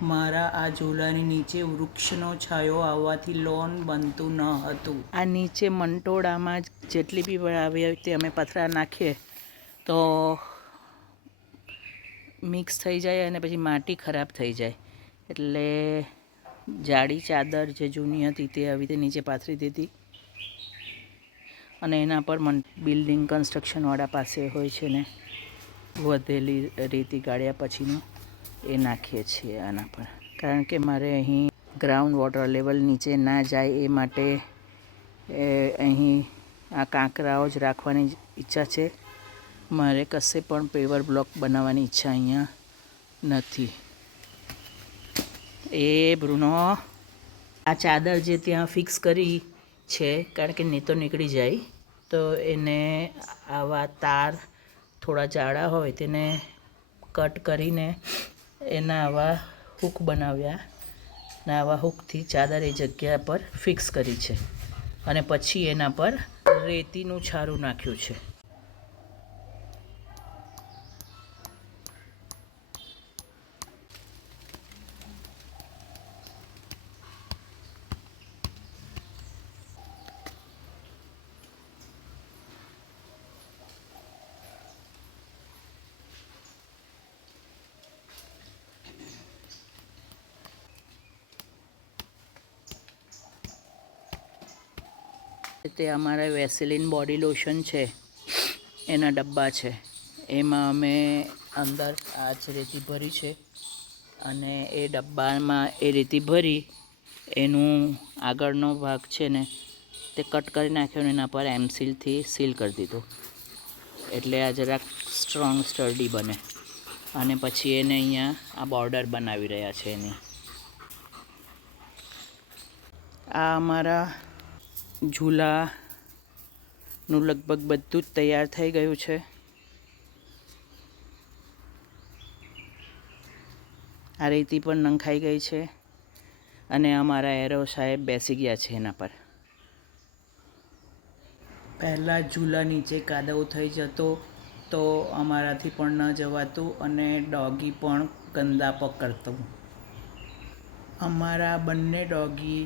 મારા આ ઝૂલાની નીચે વૃક્ષનો છાંયો આવવાથી લોન બનતું ન હતું. આ નીચે મંટોળામાં જેટલી બી આવી રીતે અમે પથરા નાખીએ તો મિક્સ થઈ જાય અને પછી માટી ખરાબ થઈ જાય, એટલે જાડી ચાદર જે જૂની હતી તે આવી રીતે નીચે પાથરી દીધી અને એના પર બિલ્ડિંગ કન્સ્ટ્રક્શનવાળા પાસે હોય છે ને વધેલી રેતી ગાળ્યા પછીનું એ નાખીએ છીએ આના પર, કારણ કે મારે અહીં ગ્રાઉન્ડ વોટર લેવલ નીચે ના જાય એ માટે અહીં આ કાંકરાઓ જ રાખવાની ઈચ્છા છે. મારે કશે પણ પેવર બ્લોક બનાવવાની ઈચ્છા અહીંયા નથી. એ બ્રુનો આ ચાદર જે ત્યાં ફિક્સ કરી છે, કારણ કે નહીં તો નીકળી જાય, તો એને આવા તાર થોડા જાડા હોય તેને કટ કરીને એના આવા હૂક બનાવ્યા ને આવા હૂકથી ચાદર એ જગ્યા પર ફિક્સ કરી છે અને પછી એના પર રેતીનું છારું નાખ્યું છે. તે અમારા વેસલિન બોડી લોશન છે એના ડબ્બા છે, એમાં અમે અંદર આ જ રેતી ભરી છે અને એ ડબ્બામાં એ રેતી ભરી એનું આગળનો ભાગ છે ને તે કટ કરી નાખ્યો અને એના પર એમસીલથી સીલ કરી દીધું, એટલે આ જરાક સ્ટ્રોંગ સ્ટર્ડી બને. અને પછી એને અહીંયા આ બોર્ડર બનાવી રહ્યા છે એની. આ અમારા ઝૂલાનું લગભગ બધું જ તૈયાર થઈ ગયું છે. આ રેતી પણ નંખાઈ ગઈ છે અને અમારા એરો સાહેબ બેસી ગયા છે એના પર. પહેલાં ઝૂલા નીચે કાદવ થઈ જતો તો અમારાથી પણ ન જવાતું અને ડોગી પણ ગંદા પકડતું. અમારા બંને ડોગી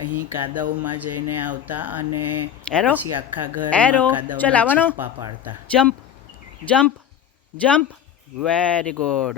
અહીં કાદવમાં જઈને આવતા અને પછી આખા ઘરમાં કાદવના છપ્પા પાડતા. Jump jump jump, very good.